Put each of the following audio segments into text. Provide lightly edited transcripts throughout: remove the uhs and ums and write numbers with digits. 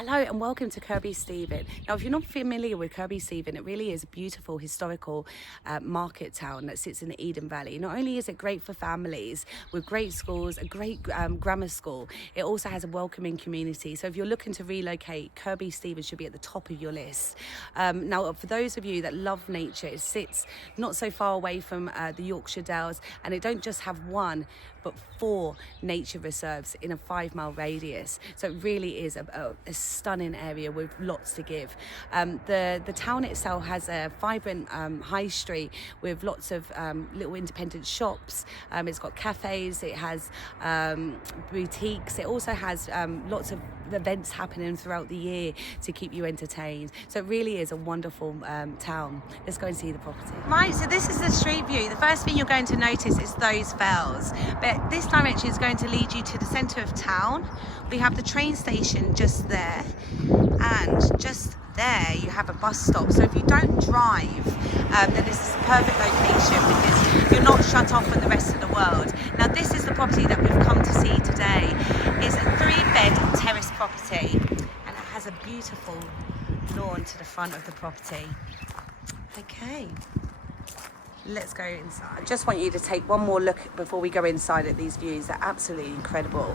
Hello and welcome to Kirby Stephen. Now, if you're not familiar with Kirby Stephen, it really is a beautiful historical market town that sits in the Eden Valley. Not only is it great for families with great schools, a great grammar school, it also has a welcoming community. So if you're looking to relocate, Kirby Stephen should be at the top of your list. Now, for those of you that love nature, it sits not so far away from the Yorkshire Dales, and it don't just have one, but 4 nature reserves in a 5-mile radius. So it really is a stunning area with lots to give. The town itself has a vibrant high street with lots of little independent shops. It's got cafes, it has boutiques, it also has lots of events happening throughout the year to keep you entertained. So it really is a wonderful town. Let's go and see the property. Right, so this is the street view. The first thing you're going to notice is those fells, but this direction is going to lead you to the centre of town. We have the train station just there, and just there you have a bus stop. So if you don't drive, then this is a perfect location because you're not shut off from the rest of the world. Now, this is the property that we've come to see today. It's a 3-bed terrace property, and it has a beautiful lawn to the front of the property. Okay, let's go inside. I just want you to take one more look before we go inside at these views. They're absolutely incredible.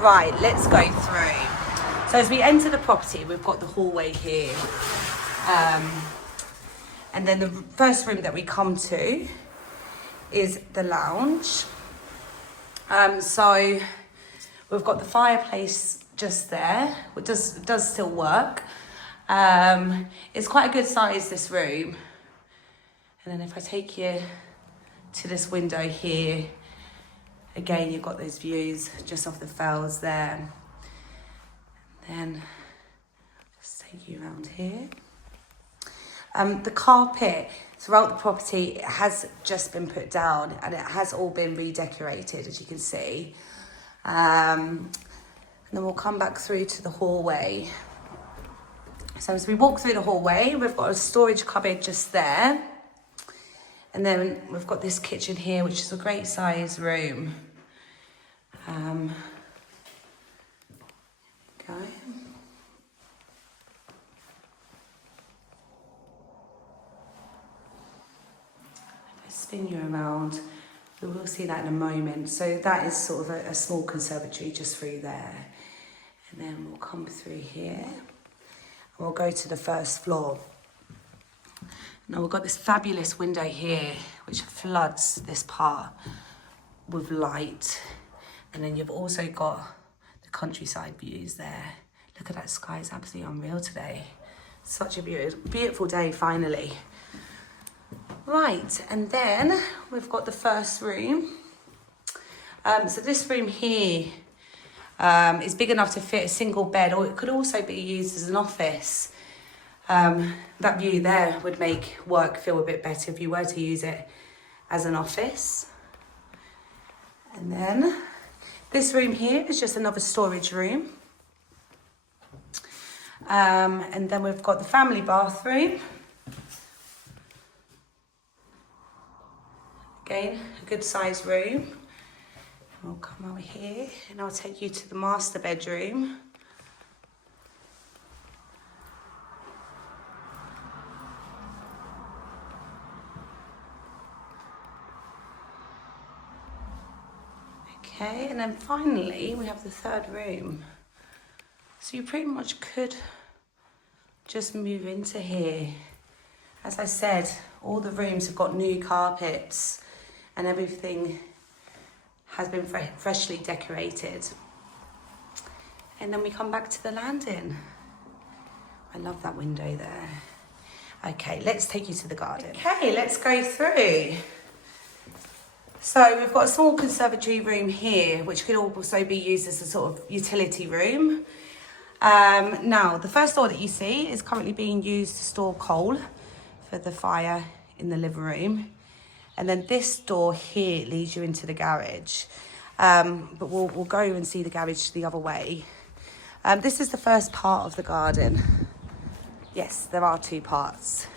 Right, let's go through. So as we enter the property, we've got the hallway here. And then the first room that we come to is the lounge. So we've got the fireplace just there, which does still work. It's quite a good size, this room. And then if I take you to this window here, again, you've got those views just off the fells there. Then just take you around here. The carpet throughout the property has just been put down, and it has all been redecorated, as you can see. And then we'll come back through to the hallway. So as we walk through the hallway, we've got a storage cupboard just there. And then we've got this kitchen here, which is a great size room. Okay. If I spin you around, we will see that in a moment. So that is sort of a small conservatory just through there. And then we'll come through here, and we'll go to the first floor. Now we've got this fabulous window here, which floods this part with light. And then you've also got the countryside views there. Look at that sky, it's absolutely unreal today. Such a beautiful day, finally. Right, and then we've got the first room. So this room here is big enough to fit a single bed, or it could also be used as an office. That view there would make work feel a bit better if you were to use it as an office. And then this room here is just another storage room. And then we've got the family bathroom. Again, a good sized room. We'll come over here and I'll take you to the master bedroom. Okay, and then finally we have the third room. So you pretty much could just move into here. As I said, all the rooms have got new carpets and everything has been freshly decorated. And then we come back to the landing. I love that window there. Okay, let's take you to the garden. Okay, let's go through. So we've got a small conservatory room here, which could also be used as a sort of utility room. Now, the first door that you see is currently being used to store coal for the fire in the living room. And then this door here leads you into the garage. But we'll go and see the garage the other way. This is the first part of the garden. Yes, there are 2 parts.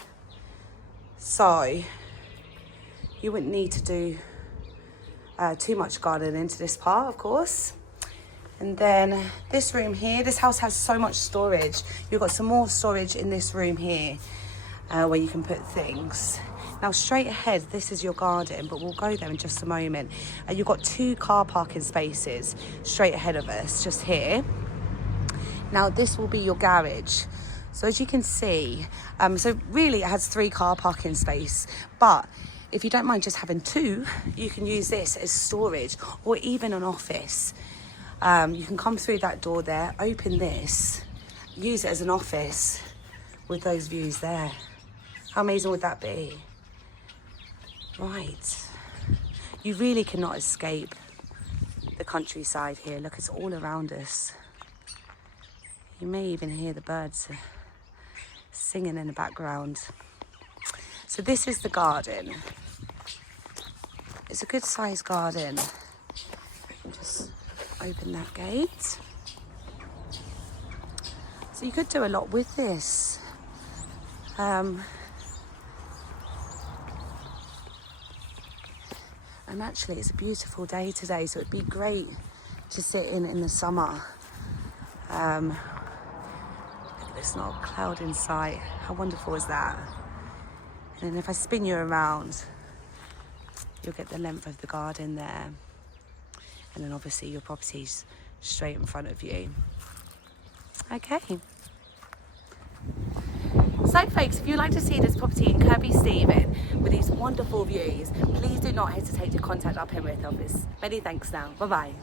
So you wouldn't need to do too much gardening into this part, of course. And then this room here, this house has so much storage. You've got some more storage in this room here where you can put things. Now straight ahead, this is your garden, but we'll go there in just a moment. You've got 2 car parking spaces straight ahead of us, just here. Now this will be your garage. So as you can see, so really it has 3 car parking space, but if you don't mind just having 2, you can use this as storage or even an office. You can come through that door there, open this, use it as an office with those views there. How amazing would that be? Right. You really cannot escape the countryside here. Look, it's all around us. You may even hear the birds singing in the background. So this is the garden. It's a good sized garden. Just open that gate. So you could do a lot with this. And actually it's a beautiful day today, so it'd be great to sit in the summer. There's not a cloud in sight. How wonderful is that? And then if I spin you around, you'll get the length of the garden there. And then obviously your property's straight in front of you. Okay. So folks, if you'd like to see this property in Kirby Stephen with these wonderful views, please do not hesitate to contact our Penrith office. Many thanks now. Bye-bye.